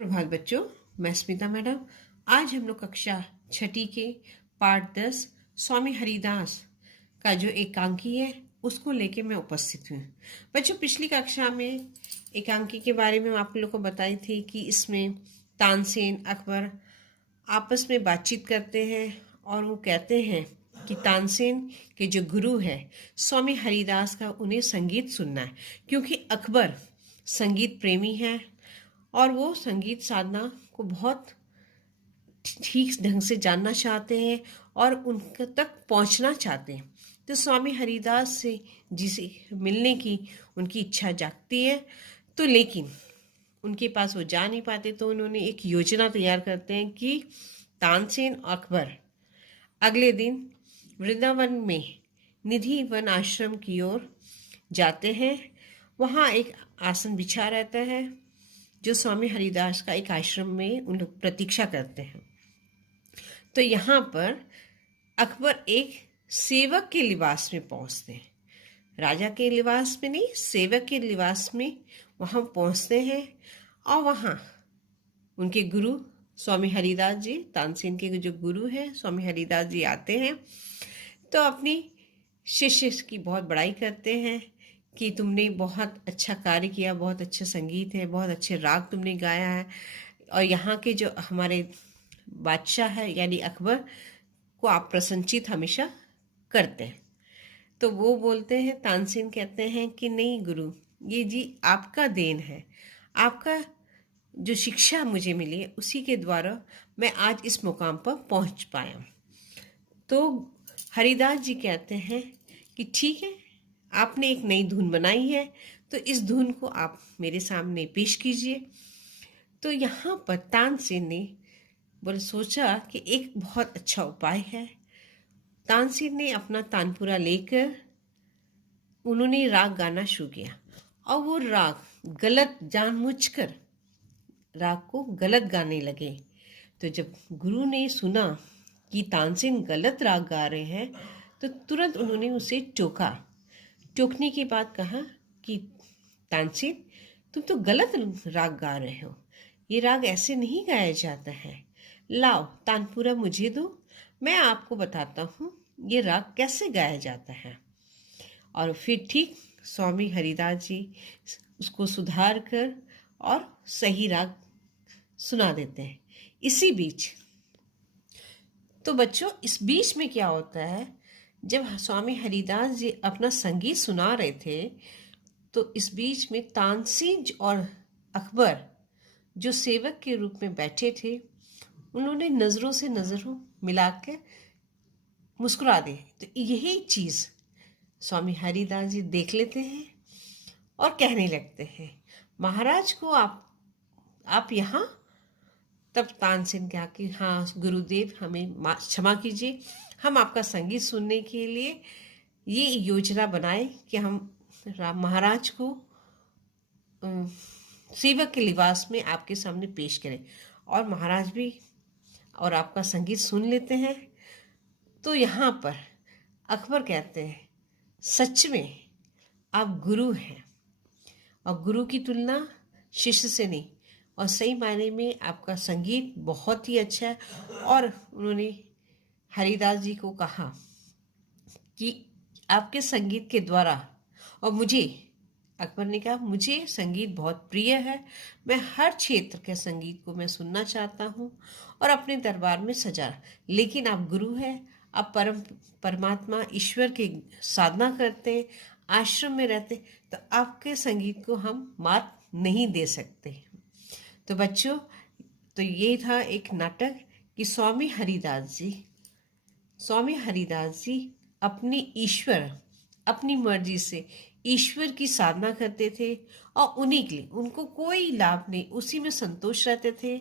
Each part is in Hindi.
प्रभात बच्चों, मैं स्मिता मैडम। आज हम लोग कक्षा छठी के पाठ 10 स्वामी हरिदास का जो एकांकी है उसको लेके मैं उपस्थित हूँ। बच्चों, पिछली कक्षा में एकांकी के बारे में आप लोग को बताई थी कि इसमें तानसेन अकबर आपस में बातचीत करते हैं और वो कहते हैं कि तानसेन के जो गुरु है स्वामी हरिदास का उन्हें संगीत सुनना है, क्योंकि अकबर संगीत प्रेमी है और वो संगीत साधना को बहुत ठीक ढंग से जानना चाहते हैं और उनके तक पहुंचना चाहते हैं। तो स्वामी हरिदास से जिसे मिलने की उनकी इच्छा जागती है, तो लेकिन उनके पास वो जा नहीं पाते। तो उन्होंने एक योजना तैयार करते हैं कि तानसेन अकबर अगले दिन वृंदावन में निधि वन आश्रम की ओर जाते हैं। वहाँ एक आसन बिछा रहता है जो स्वामी हरिदास का एक आश्रम में उन लोग प्रतीक्षा करते हैं। तो यहाँ पर अकबर एक सेवक के लिबास में पहुँचते हैं, राजा के लिबास में नहीं, सेवक के लिबास में वहाँ पहुँचते हैं। और वहाँ उनके गुरु स्वामी हरिदास जी, तानसेन के जो गुरु हैं स्वामी हरिदास जी आते हैं। तो अपनी शिष्य की बहुत बड़ाई करते हैं कि तुमने बहुत अच्छा कार्य किया, बहुत अच्छा संगीत है, बहुत अच्छे राग तुमने गाया है, और यहाँ के जो हमारे बादशाह है यानी अकबर को आप प्रसन्नचित हमेशा करते हैं। तो वो बोलते हैं, तानसेन कहते हैं कि नहीं गुरु, ये जी आपका देन है, आपका जो शिक्षा मुझे मिली है उसी के द्वारा मैं आज इस मुकाम पर पहुँच पाया। तो हरिदास जी कहते हैं कि ठीक है, आपने एक नई धुन बनाई है तो इस धुन को आप मेरे सामने पेश कीजिए। तो यहाँ पर तानसेन ने बोले सोचा कि एक बहुत अच्छा उपाय है। तानसेन ने अपना तानपुरा लेकर उन्होंने राग गाना शुरू किया, और वो राग गलत जानबूझकर राग को गलत गाने लगे। तो जब गुरु ने सुना कि तानसेन गलत राग गा रहे हैं तो तुरंत उन्होंने उसे टोका। टोकने के बाद कहा कि तानसेन, तुम तो गलत राग गा रहे हो, ये राग ऐसे नहीं गाया जाता है। लाओ तानपुरा मुझे दो, मैं आपको बताता हूँ ये राग कैसे गाया जाता है। और फिर ठीक स्वामी हरिदास जी उसको सुधार कर और सही राग सुना देते हैं। इसी बीच तो बच्चों, इस बीच में क्या होता है, जब स्वामी हरिदास जी अपना संगीत सुना रहे थे तो इस बीच में तानसेन और अकबर जो सेवक के रूप में बैठे थे, उन्होंने नज़रों से नज़रों मिलाकर मुस्कुरा दी। तो यही चीज़ स्वामी हरिदास जी देख लेते हैं और कहने लगते हैं, महाराज को आप यहाँ। तब तानसेन कहा कि हाँ गुरुदेव, हमें क्षमा कीजिए, हम आपका संगीत सुनने के लिए ये योजना बनाए कि हम महाराज को सेवक के लिबास में आपके सामने पेश करें, और महाराज भी और आपका संगीत सुन लेते हैं। तो यहाँ पर अकबर कहते हैं, सच में आप गुरु हैं, और गुरु की तुलना शिष्य से नहीं, और सही मायने में आपका संगीत बहुत ही अच्छा है। और उन्होंने हरिदास जी को कहा कि आपके संगीत के द्वारा, और मुझे, अकबर ने कहा, मुझे संगीत बहुत प्रिय है, मैं हर क्षेत्र के संगीत को मैं सुनना चाहता हूँ और अपने दरबार में सजा, लेकिन आप गुरु हैं, आप परमात्मा ईश्वर की साधना करते, आश्रम में रहते, तो आपके संगीत को हम मात नहीं दे सकते। तो बच्चों, तो ये था एक नाटक कि स्वामी हरिदास जी अपनी ईश्वर, अपनी मर्जी से ईश्वर की साधना करते थे, और उन्हीं के लिए उनको कोई लाभ नहीं, उसी में संतोष रहते थे।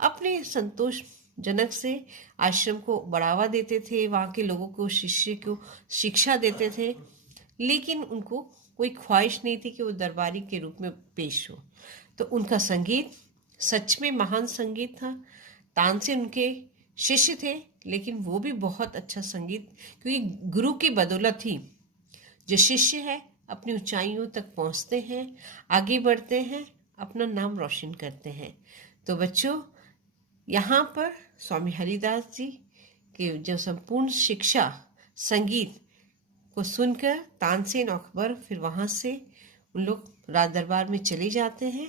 अपने संतोषजनक से आश्रम को बढ़ावा देते थे, वहाँ के लोगों को, शिष्य को शिक्षा देते थे, लेकिन उनको कोई ख्वाहिश नहीं थी कि वो दरबारी के रूप में पेश हो। तो उनका संगीत सच में महान संगीत था। तानसेन उनके शिष्य थे, लेकिन वो भी बहुत अच्छा संगीत, क्योंकि गुरु की बदौलत ही जो शिष्य है अपनी ऊंचाइयों तक पहुंचते हैं, आगे बढ़ते हैं, अपना नाम रोशन करते हैं। तो बच्चों, यहाँ पर स्वामी हरिदास जी की जो संपूर्ण शिक्षा संगीत को सुनकर तानसेन अकबर फिर वहाँ से उन लोग राज दरबार में चले जाते हैं।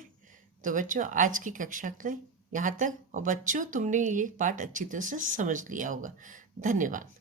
तो बच्चों, आज की कक्षा के यहाँ तक, और बच्चों तुमने ये पाठ अच्छी तरह से समझ लिया होगा। धन्यवाद।